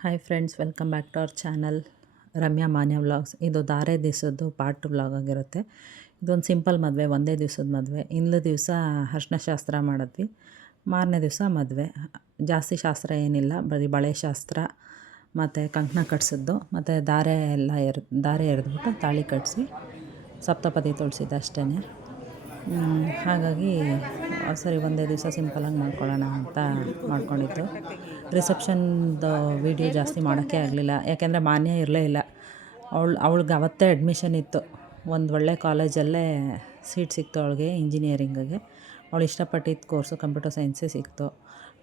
Hi friends, welcome back to our channel Ramya Manya vlogs. ಇದು ಧಾರೆ ದಿವಸದ್ದು part 2 vlog ಆಗಿರುತ್ತೆ. ಇದೊಂದು ಸಿಂಪಲ್ ಮದುವೆ, ಒಂದೇ ದಿವಸದ ಮದುವೆ. ಹಿಂದಿನ ದಿವಸ ಅರಿಶಿನ ಶಾಸ್ತ್ರ ಮಾಡಿದ್ವಿ, ಮಾರನೇ ದಿವಸ ಮದುವೆ. ಜಾಸ್ತಿ ಶಾಸ್ತ್ರ ಏನಿಲ್ಲ, ಬರೀ ಬಳೆ ಶಾಸ್ತ್ರ ಮತ್ತು ಕಂಕಣ ಕಟ್ಸಿದ್ದು ಮತ್ತು ಧಾರೆ ಎರೆದ್ಬಿಟ್ಟು ತಾಳಿ ಕಟ್ಟಿಸಿ ಸಪ್ತಪದಿ ತೊಳ್ಸಿದ್ದು ಅಷ್ಟೇ. ಹಾಗಾಗಿ ಸರಿ ಒಂದೇ ದಿವಸ ಸಿಂಪಲಾಗಿ ಮಾಡ್ಕೊಳ್ಳೋಣ ಅಂತ ಮಾಡ್ಕೊಂಡಿದ್ದು. ರಿಸೆಪ್ಷನ್ದು ವೀಡಿಯೋ ಜಾಸ್ತಿ ಮಾಡೋಕ್ಕೆ ಆಗಲಿಲ್ಲ, ಯಾಕೆಂದರೆ ಮಾನ್ಯ ಇರಲೇ ಇಲ್ಲ. ಅವಳಿಗೆ ಅವತ್ತೇ ಅಡ್ಮಿಷನ್ ಇತ್ತು, ಒಂದು ಒಳ್ಳೆ ಕಾಲೇಜಲ್ಲೇ ಸೀಟ್ ಸಿಕ್ತು ಅವಳಿಗೆ, ಇಂಜಿನಿಯರಿಂಗಿಗೆ. ಅವಳು ಇಷ್ಟಪಟ್ಟಿದ್ದ ಕೋರ್ಸು ಕಂಪ್ಯೂಟರ್ ಸೈನ್ಸೇ ಸಿಕ್ತು.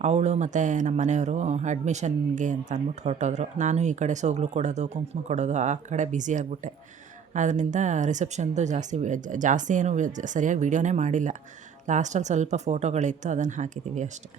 ಅವಳು ಮತ್ತು ನಮ್ಮ ಮನೆಯವರು ಅಡ್ಮಿಷನ್ಗೆ ಅಂತ ಅಂದ್ಬಿಟ್ಟು ಹೊರಟೋದ್ರು. ನಾನು ಈ ಕಡೆ ಸೋಗ್ಲು ಕೊಡೋದು, ಕುಂಕುಮ ಕೊಡೋದು ಆ ಕಡೆ ಬ್ಯುಸಿ ಆಗಿಬಿಟ್ಟೆ. ಅದರಿಂದ ರಿಸೆಪ್ಷನ್ದು ಜಾಸ್ತಿ ಏನು ಸರಿಯಾಗಿ ವೀಡಿಯೋನೇ ಮಾಡಿಲ್ಲ. ಲಾಸ್ಟಲ್ಲಿ ಸ್ವಲ್ಪ ಫೋಟೋಗಳಿತ್ತು, ಅದನ್ನು ಹಾಕಿದ್ದೀವಿ ಅಷ್ಟೆ.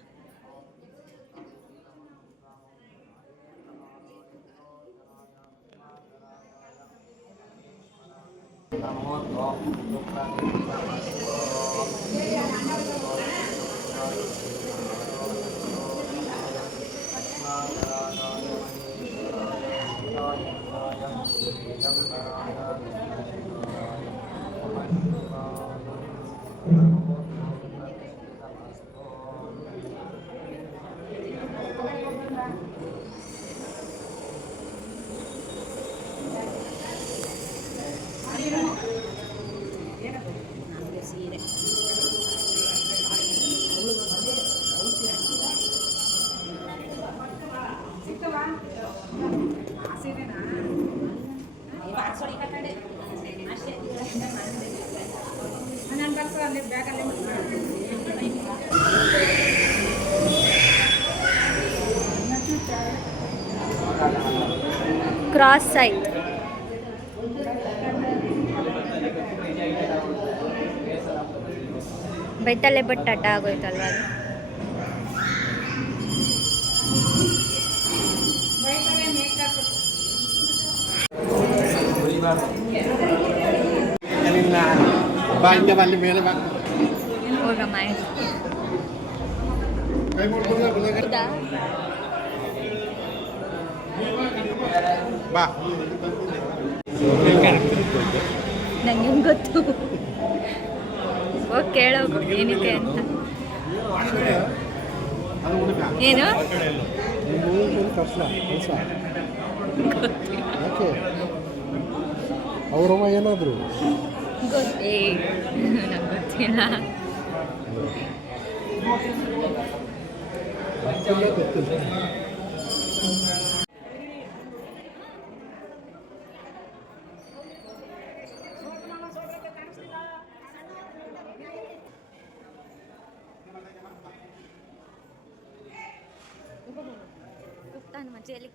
ಕ್ರಾಸ್ ಆಯ್ತು. ಬೆಟ್ಟಲ್ಲೇ ಬಟ್ಟಾಟ ಆಗೋಯ್ತಲ್ವ ಅದು. ಹೋಗಮ್ಮ ಬಾ, ನಂಗೆ ಗೊತ್ತು. ಹೋಗಿ ಕೇಳೋಗು ಏನಕ್ಕೆ ಅಂತ. ಏನು ಅವರಮ್ಮ ಏನಾದ್ರು ಗೊತ್ತೇ, ನಂಗೆ ಗೊತ್ತಿಲ್ಲ. ಕೂಗ್ತಾನೆ ಮಜೆಯಲ್ಲಿ.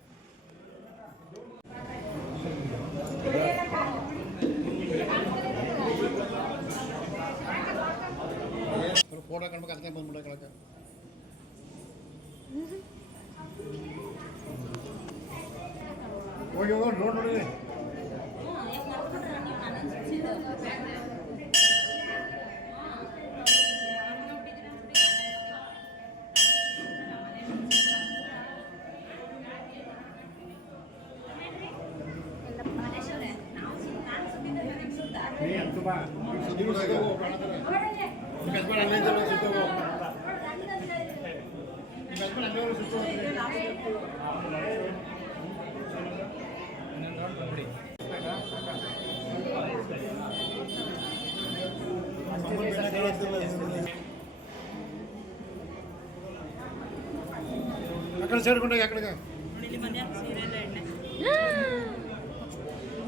ಫೋಟೋ ಕಾಣ್ಬೇಕು, ಅದಕ್ಕೆ ಬಂದ್ಬಿಡ ಕೆಳಗೆ. ಹೋಗಿ ಹೋಗಿ ನೋಡಿ.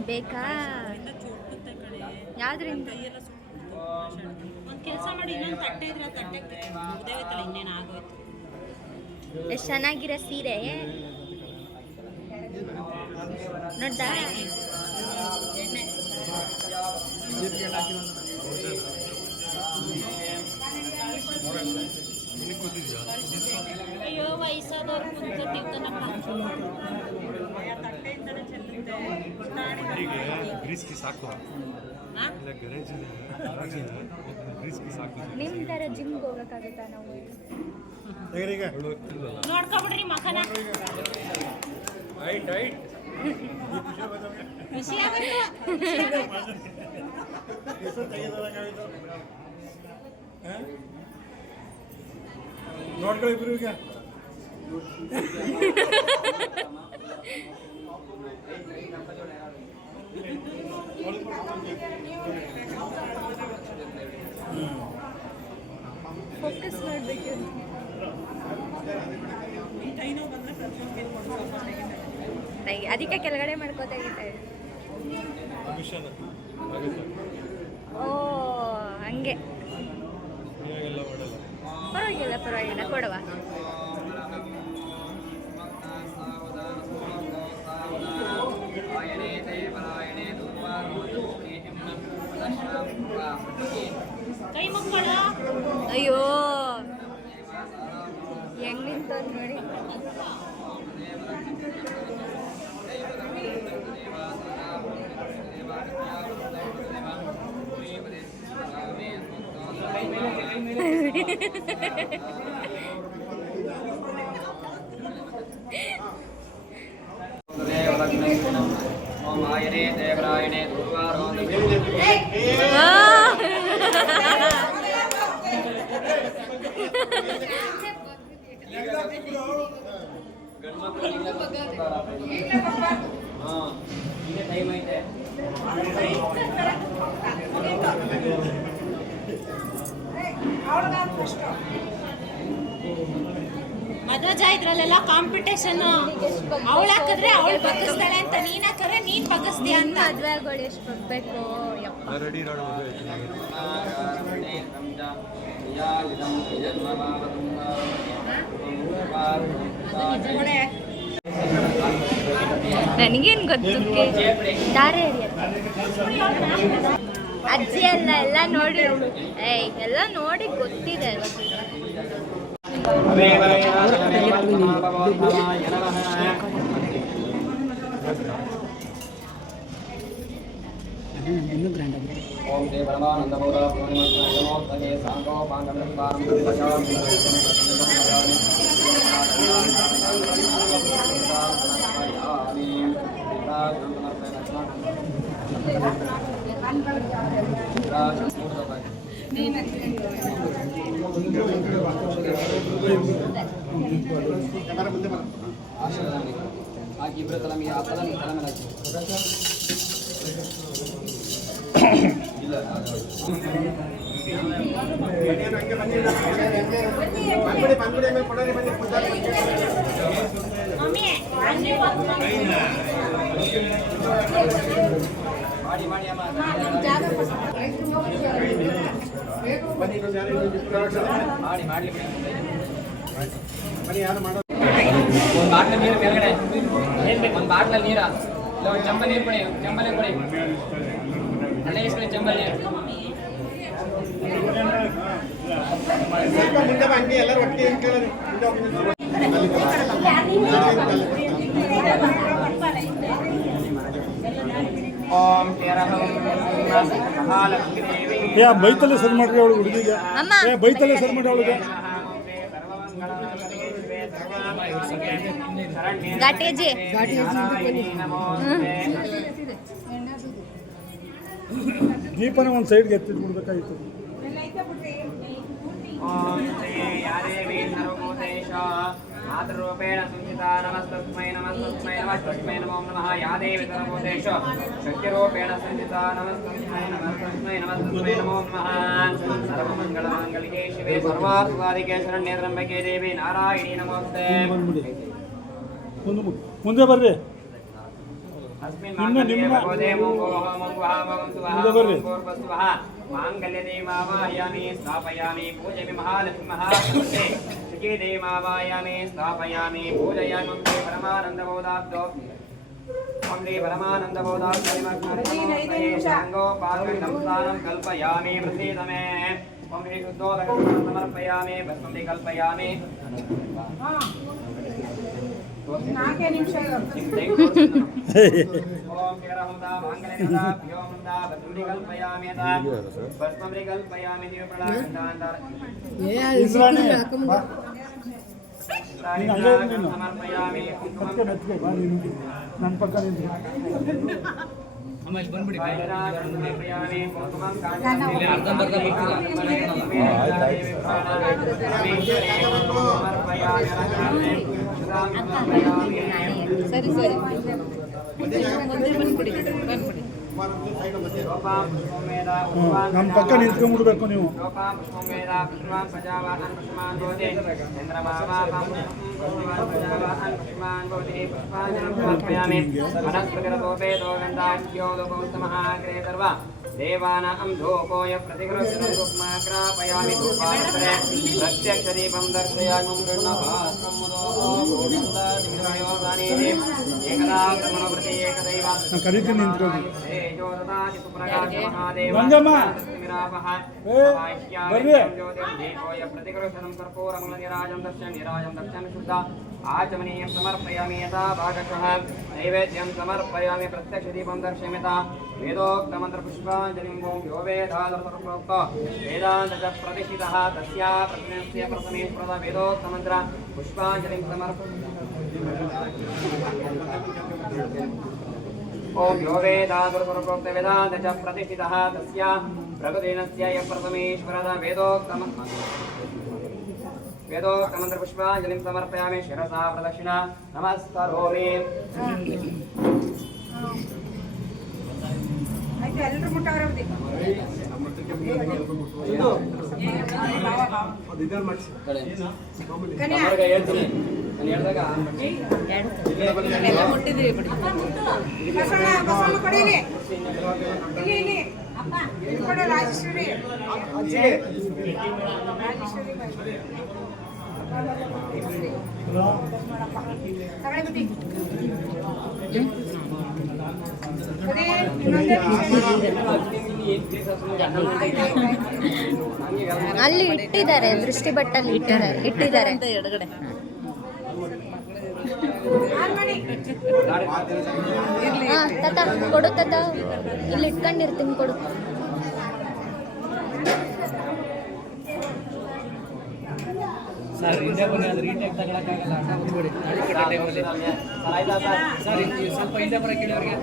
ಬೇಕಾ? ಯಾವ್ದ್ರಿಂದ? ಕೆಲಸ ಮಾಡಿ ಇನ್ನೊಂದು ತಟ್ಟೆ ಇದ್ರೆ ತಟ್ಟೆಗೆ ಮುಗ್ದೇವತ್ತಲ್ಲ, ಇನ್ನೇನು ಆಗೋಯ್ತು. ಎಷ್ಟು ಚೆನ್ನಾಗಿರೋ ಸೀರೆ ನೋಡ್ದಾ? ಅಯ್ಯೋ, ವಯಸ್ಸಾದವ್ರು ಕುಂತ್ಕೊತೀವಿ ನಿಮ್ಮ ಥರ ಜಿಮ್ಗೆ ಹೋಗೋಕ್ಕಾಗುತ್ತಾ ನಾವು? ನೋಡ್ಕೊಬಿಡ್ರಿ ಮಖನ. ವಿಷಯ ನೋಡ್ಕೊಳ್ಳಿ ಇಬ್ರು ಈಗ ಫೋಕಸ್ ಮಾಡಬೇಕು. ಅದಕ್ಕೆ ಕೆಳಗಡೆ ಮಾಡ್ಕೋತಾ ಇದ್ದಾರೆ. ಓ ಹಂಗೆ ಪರವಾಗಿಲ್ಲ ಕೊಡವಾ. ಕೈ ಮುಕ್ಕೊಳ. ಅಯ್ಯೋ ಹೆಂಗ್ ನಿಂತ ನೋಡಿ. ಮಧ್ವಜ ಇದ್ರಲ್ಲೆಲ್ಲ ಕಾಂಪಿಟೇಷನ್. ಅವಳು ಹಾಕಿದ್ರೆ ಅವಳು ಬಗ್ಗಿಸ್ತಾಳೆ ಅಂತ, ನೀನ್ ಹಾಕಿದ್ರೆ ನೀನ್ ಬಗ್ಗಿಸ್ತೀಯ ಅಂತ. ಮದ್ವೆಗಳು ಎಷ್ಟು ಬಗ್ಬೇಕು ಯಪ್ಪ. ನನಗೇನು ಗೊತ್ತು ದಾರೆ ಅಜ್ಜಿ ಎಲ್ಲ ನೋಡಿ ಎಲ್ಲ ನೋಡಿ ಗೊತ್ತಿದೆ. ओम श्री परमानंद बोध पूर्णिमोत्तमे सांगो पांगम आगे व्रतलम या फलम फलम लगे ಬಾಟ್ಲ ನೀರು ಮೇಲ್ಗಡೆ ಒಂದು ಬಾಟ್ಲ ನೀರ ಇಲ್ಲ ಒಂದು ಚಂಬಲ್ ನೀರು ಕೊಡಿ, ಚಂಬಲ್ ಕೊಡಿ, ಅಲ್ಲೇ ಇಸ್ಕೊಳ್ಳಿ ಚಂಬಲ್ ನೀರು. ಓಂ ಬೈತಲ್ಲೇ ಸರ್ ಮಾಡ್ರಿ ಅವಳು ಹುಡುಗಿಗೆ, ಬೈತಲ್ಲೇ ಸರ್ ಮಾಡ್ರಿ ಅವಳಿಗೆ. ಘಾಟೇಜಿ ದೀಪನ ಒಂದು ಸೈಡ್ಗೆ ಎತ್ತಿಟ್ಬಿಡ್ಬೇಕಾಗಿತ್ತು. ಮಾತೃರೂಪೇಣ ಸಂಚಿತಾ ನಮಸ್ತಸ್ಮೈ ನಮಸ್ತಸ್ಮೈ ನಮಸ್ತಸ್ಮೈ ನಮೋ ನಮಃ ಯಾ ದೇವಿ ಸರ್ವಭೂತೇಷು ಶಕ್ತಿರೂಪೇಣ ಸಂಚಿತಾ ನಮಸ್ತಸ್ಮೈ ನಮಸ್ತಸ್ಮೈ ನಮಸ್ತಸ್ಮೈ ನಮೋ ನಮಃ ಸರ್ವಮಂಗಳಮಾಂಗಲ್ಯೆ ಶಿವೆ ಸರ್ವಾರ್ಥಸಾಧಿಕೆ ಶರಣ್ಯೇ ತ್ರ್ಯಂಬಕೆ ದೇವಿ ನಾರಾಯಣಿ ನಮೋಸ್ತೇ. ಮುಂದೆ ಬರ್ರಿ. अस्मिन् माङ्गल्ये भगवते मंगोः मंगुः मंगुः माङ्गल्यदेवावायामि स्थापयामि पूजयामि महालक्ष्मी महासरस्वती सुखी देवावायामि स्थापयामि पूजयामि वन्दे परमानन्दबोधाब्दो वन्दे परमानन्दबोधाब्दो पादं कल्पयामि प्रसीदमे वन्दे शुद्धोदकं समर्पयामि भस्मं कल्पयामि. ನಾಲ್ಕೇ ನಿಮಿಷ ओम केरहंदा मांगल्यदा प्योमंदा बद्रुकल्पयामि यदा भस्मरिकल्पयामि दिवप्रणांदांदर इंद्राणी ನೀನು ಅಲ್ಲೇ ಇರು ನೀನು ಅದಕ್ಕೆ ಮೆತ್ತಿಗೆ ಬಾ ನೀನು ನನ್ನ ಪಕ್ಕ ನಿಂತು ಸರಿ ಸರಿ ನಮ್ಮ ಪಕ್ಕ ನಿಂತ್ಕೊಂಡ್ಬಿಡ್ಬೇಕು ನೀವು देवानां धूपोय प्रतिगृह्णाग्रापयामि धूपान्तरे प्रत्यक्षदीपं दर्शयामि एकदा ब्रह्मणवृति एकदैव ಕರಿತೀನಿ ನಿಂತ್ಕೊಂಡು ರಂಗಮ್ಮ प्रतिगृहणं कर्पूरमलनिराजं दर्शन शुद्ध आचमनीयं समर्पयामि यथा भागशः नैवेद्यं समर्पयामि प्रत्यक्षदीपं दर्शयामि यथा वेदोक्तमन्त्रपुष्पाञ्जलिं यो वेदान्तप्रोक्तो वेदान्तच प्रतिष्ठितः तस्या प्रतिष्ठस्य प्रथमेश्वरः वेदोक्तमन्त्र पुष्पाञ्जलिं ओम यो वेदान्तप्रोक्त वेदान्तच प्रतिष्ठितः तस्या प्रकृतिनस्य प्रथमेश्वरः वेदोक्तमन्त्रपुष्पाञ्जलिं समर्पयामि शिरसा प्रदक्षिणा नमस्करोमि ಅಲ್ಲಿ ಇಟ್ಟಿದ್ದಾರೆ ದೃಷ್ಟಿ ಬಟ್ಟಲ್ಲಿ ಇಟ್ಟಿದ್ದಾರೆ ಅಂತ ಎಡಗಡೆ ತಾತ ಕೊಡು ತಾತ ಇಲ್ಲಿ ಇಟ್ಕೊಂಡಿರ್ತೀನಿ ಕೊಡು ಸರ್ ಹಿಂದೆ ಬನ್ನಿ ಅದು ರೀಟೇಕ್ ತಗೊಳಕ್ಕಾಗಲ್ಲ ಅಣ್ಣ ಬಂದ್ಬಿಡಿ ಸರ್ ಸ್ವಲ್ಪ ಹಿಂದೆ ಬರೋಕೆ ಹೇಳಿ ಅವ್ರಿಗೆ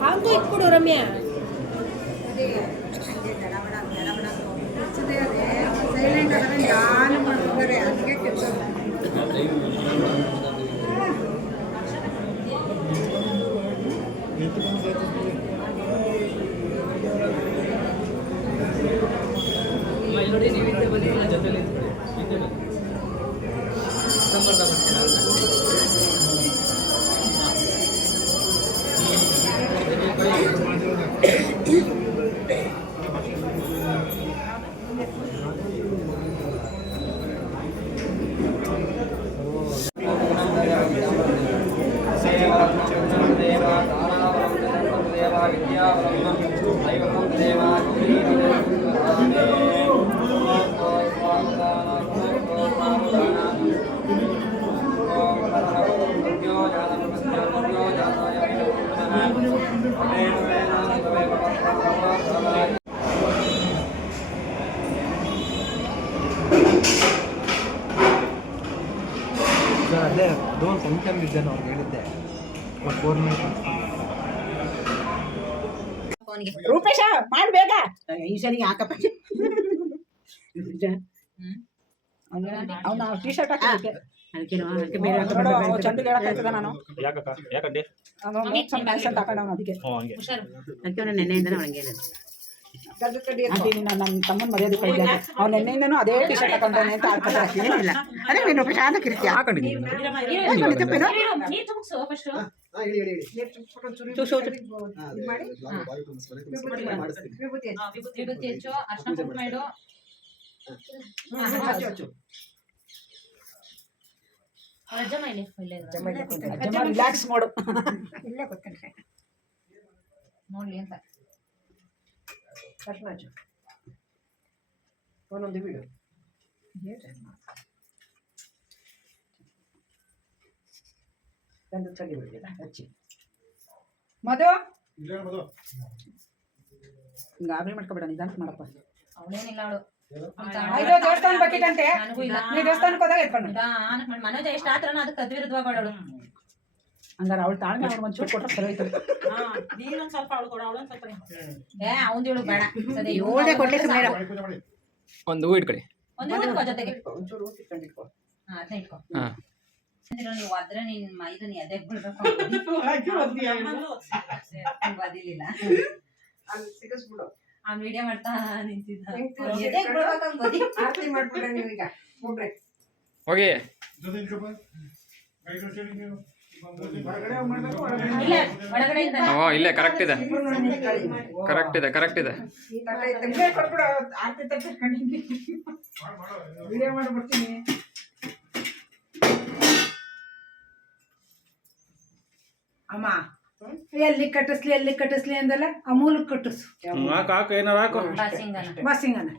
ಹಾಗೂ ಇಟ್ಕೊಡು ರಮ್ಯಾ ನೋಡಿ ನೀವು ಹಿಂದೆ ಬನ್ನಿ ನನ್ನ ಜೊತೆಲಿ ಹಿಂದೆ ಬನ್ನಿ ನಂಬರ್ ತಗೊಂಡು ಡೋರ್ ಫಂಕ್ಷನ್ ಇದ್ದೇನೆ ಅವ್ರಿಗೆ ಹೇಳಿದ್ದೆ ರೂಪೇಶ ಮಾಡ್ ಬೇಗ ಈ ಸರಿ ಯಾಕಪ್ಪ ಅವನ ಟಿ ಶರ್ಟ್ ಹಾಕಿ ಚಂದ ಹೇಳಕ್ಕಾಗ್ತದ ನಾನು ಯಾಕಂಡಿ ಅದಕ್ಕೆ ನೆನ್ನೆಯಿಂದನೇ ಅವನಿಗೆ ನನ್ನ ತಮ್ಮನ ಮರ್ಯಾದೆ ಕೈಗೆ ಅವ್ನು ನೆನ್ನೆಯಿಂದನೂ ಅದೇ ಟಿ ಶರ್ಟ್ ಹಾಕೊಂಡವನೆ ಅಂತ ಆಡ್ತಾರೆ ಏನಿಲ್ಲ ಅದೇ ನೀನು ಪ್ರಶಾಂತ ಕಿರ್ತಿಯ ರಿಲ್ಯಾಕ್ಸ್ ಮಾಡು ಇಲ್ಲೇ ಗೊತ್ತಿಲ್ಲ ನೋಡ್ಲಿ ಅಂತ ಒಂದೊಂದು ಬಿಡು ಗಂಧದ ಕಡ್ಡಿ ಬಿಡಿಲ್ಲ ಹಚ್ಚಿ ಮದು ಗಾಬರಿ ಮಾಡ್ಕೊಬೇಡ ನಿಧಾನ ಮಾಡಪ್ಪ ಅವಳೇನಿಲ್ಲ ಅವಳು ಐದು ದೇವಸ್ಥಾನ ಬಕೆಟ್ ಅಂತೆ ನೀ ದೇವಸ್ಥಾನಕ್ಕೆ ಹೋದಾಗ ಎತ್ಕೊಂಡು ಮನೋಜ ಎಷ್ಟು ಆತ್ರನೋ ಅದಕ್ಕೆ ಅದ್ವಿರುದ್ಧವಾಗೋಳು ಹಂಗಾರೆ ಅವಳು ತಾಳ್ಮೆ ಅವ್ರು ಒಂಚೂರು ಕೊಟ್ಟರೆ ಸರಿ ಹೋಯ್ತು ನೀನೊಂದ್ ಸ್ವಲ್ಪ ಅವಳು ಕೊಡು ಅವಳೊಂದ್ ಸ್ವಲ್ಪ ಅವಂದೇಳು ಬೇಡ ಸರಿ ಏಳೇ ಕೊಡ್ಲಿಕ್ಕೆ ಮೇಡ ಒಂದು ಹೂ ಇಟ್ಕೊಳ್ಳಿ ಒಂದು ಜೊತೆಗೆ ಒಂಚೂರು ಇಟ್ಕೊಂಡಿಟ್ಕೊ ಅದನ್ನ ಇಟ್ಕೊ ಹಾಂ ನೀವು ಅದ್ರೆ ನಿನ್ ಇದನ್ನ ಎದೆಗ್ ಬಿಡ್ಬೇಕು ಬದಿಲಿಲ್ಲ ಅಲ್ಲಿ ಸಿಗಿಸ್ಬಿಡು ಆ ವಿಡಿಯೋ ಮಾಡ್ತಾ ನಿಂತಿದ್ದ ಎದೆಗ್ ಬಿಡ್ಬೇಕಂತ ಬದಿ ಆರತಿ ಮಾಡ್ಬಿಡ್ರೆ ನೀವೀಗ ಹೋಗ್ರಿ ಹೋಗಿ ಇಲ್ಲ ಒಳಗಡೆ ಇಲ್ಲೇ ಕರೆಕ್ಟ್ ಇದೆ ಕರೆಕ್ಟ್ ಇದೆ ಈ ತಟ್ಟೆ ತೆಗ್ದೇ ಕೊಟ್ಬಿಡು ಆರತಿ ತಟ್ಟೆ ವಿಡಿಯೋ ಮಾಡ್ಬಿಡ್ತೀನಿ ಅಮ್ಮ ಎಲ್ಲಿ ಕಟ್ಟಿಸ್ಲಿ ಅಂದಲ್ಲ ಅಮೂಲಕ್ಕೆ ಕಟ್ಟಿಸು ಹಾಕು ಏನಾರು ಹಾಕು ಬಸ್ಸಿಂಗನ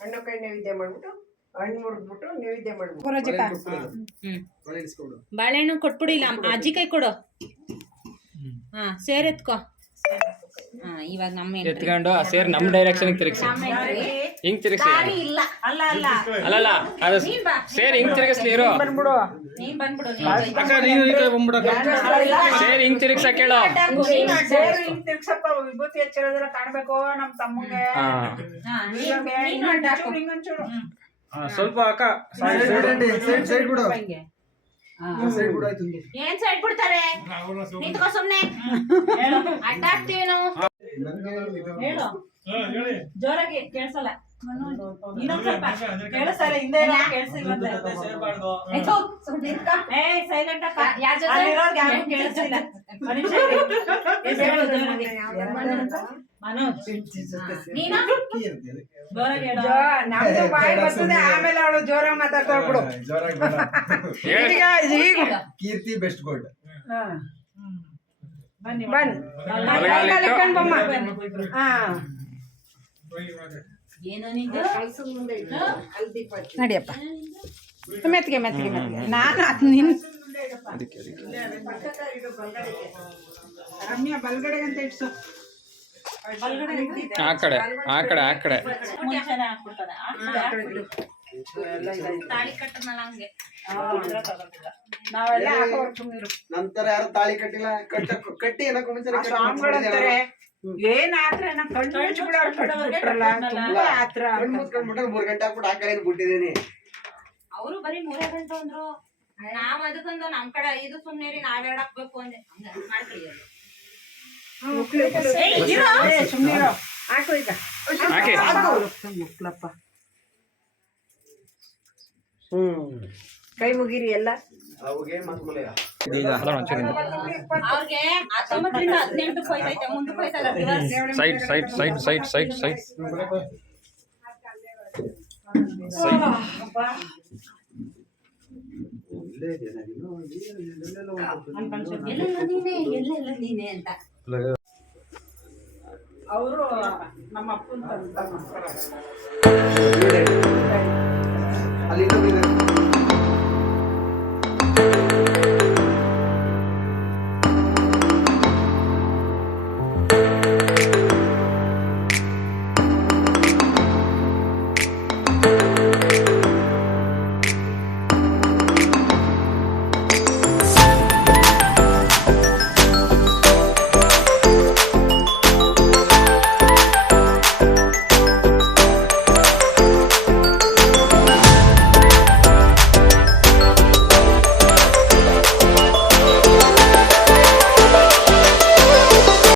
ಹಣ್ಣು ಕೈ ನೈವೇದ್ಯ ಮಾಡ್ಬಿಟ್ಟು ಹಣ್ಣು ಮುರಿದ್ಬಿಟ್ಟು ನೈವೇದ್ಯ ಮಾಡ್ಬಿಟ್ಟು ಬಾಳೆಹಣ್ಣು ಕೊಟ್ಬಿಡು ಇಲ್ಲ ಅಜ್ಜಿ ಕೈ ಕೊಡು ಹಾ ಸೇರ್ ಎತ್ಕೋ ಹಾ ಇವಾಗ ನಮ್ಮ ಎತ್ಕೊಂಡು ಆ ಸೇರ್ ನಮ್ಮ ಡೈರೆಕ್ಷನ್ ತಿರುಗಿಸಿ ಹಿಂಗ್ ತಿರುಗಿಸಿ ಇಲ್ಲ ಅಲ್ಲ ಅಲ್ಲ ಅಲ್ಲಲ್ಲ ಅದು ಸೇರ್ ಹಿಂಗ್ ತಿರುಗಿಸ್ಲಿ ಇರೋ ಬಂದ್ಬಿಡು ನೀನ್ ಬಂದ್ಬಿಡು ಅಕ್ಕ ನೀನು ಈ ಕಡೆ ಬಂದ್ಬಿಡಕ್ಕ ಸೇರ್ ಹಿಂಗ್ ತಿರುಗಿಸಕ್ ಹೇಳು ಸೇರು ಹಿಂಗ್ ತಿರ್ಗ್ಸಪ್ಪ ವಿಭೂತಿ ಹಚ್ಚಿರೋದ್ರ ಕಾಣ್ಬೇಕು ನಮ್ ತಮ್ಮಂಗೆ ಹಿಂಗೊಂಚೂರು ಸ್ವಲ್ಪ ಅಕ್ಕ ಏನ್ ಸೈಡ್ ಬಿಡ್ತಾರೆ ನಿಂತ್ಕೋ ಸುಮ್ನೆ ಅಡ್ಡಾಡ್ತೀವಿ ನಾವು ಹೇಳು ಜೋರಾಗಿ ಕೇಳಿಸಲ್ಲ ಇನ್ನೊಂದ್ ಸ್ವಲ್ಪ ಕೇಳಿಸಲ್ಲ ಹಿಂದೆ ಸೈಲೆಂಟ್ ಅಪ್ಪ ಯಾರ ಜೊತೆ ಕೇಳಿಸಿಲ್ಲ ಮನೋಜ್ ನೀನು ಜೋರಾಗಿ ಹೇಳು ನಮ್ದು ಬಾಯಿ ಬರ್ತದೆ ಆಮೇಲೆ ಅವಳು ಜೋರ ಮಾತಾಡ್ಕೊಳ್ಬಿಡು ಕೀರ್ತಿ ಬೆಸ್ಟ್ ಗೋಲ್ಡ್ ಬನ್ನಿ ಬಮ್ಮ ಹಾ ನಡಿಯಪ್ಪ ಮೆತ್ತಿಗೆ ನಾನು ಅದು ನಿನ್ ರಮ್ಯಾ ಬಲ್ಗಡೆ ಅಂತ ಇಡ್ಸು ಆ ಕಡೆ ಮುಂಚೆನೆ ಹಾಕ್ಬಿಡ್ತಾರೆ ತಾಳಿ ಕಟ್ಟನಲ್ಲ ಹಂಗೆ ನಾವೆಲ್ಲ ಹಾಕೋರು ಸುಮ್ಮನಿರು ನಂತರ ಯಾರು ತಾಳಿ ಕಟ್ಟಿಲ್ಲ ಕಟ್ಟಿ ಏನಕ್ಕೂ ಮುಂಚೆ ಸ್ವಾಮಿಗಳಂತಾರೆ ಏನಾತ್ರ ಕಣ್ಣು ಮುಚ್ಚಿಬಿಡೋರು ತುಂಬಾ ಆತ್ರ ಮುಚ್ಕೊಂಡ್ಬಿಟ್ಟು 3 ಗಂಟೆ ಹಾಕ್ಬಿಟ್ಟು ಆ ಕಡೆ ಬಿಟ್ಟಿದ್ದೀನಿ ಅವರು ಬರೀ 3 ಗಂಟೆ ಅಂದ್ರು ನಾವ್ ಅದಕ್ಕೊಂದು ನಮ್ ಕಡೆ 5 ಸುಮ್ನೆ ನಾವೆರಡು ಹಾಕ್ಬೇಕು ಅಂದೆ ಮಾಡ್ಕೊಳ್ಳಿ ಸುಮ್ಮನಿರೋ ಹಾಕು ಈಗ ಹಾಕಿ ಮುಕ್ಲಪ್ಪ ಕೈ ಮುಗಿರಿ ಎಲ್ಲ ಅವುಗೆ ಮಕ್ಕಳು ಅವ್ರಿಗೆ 19ರಿಂದ 18 ಹೋಯ್ತೈತೆ ಮುಂದಕ್ಕೆ ಹೋಯ್ತಲ್ಲ ಸೈಡ್ ಎಲ್ಲೆಲ್ಲ ನೀನೆ ಅಂತ ಅವರು ನಮ್ಮ ಅಪ್ಪನ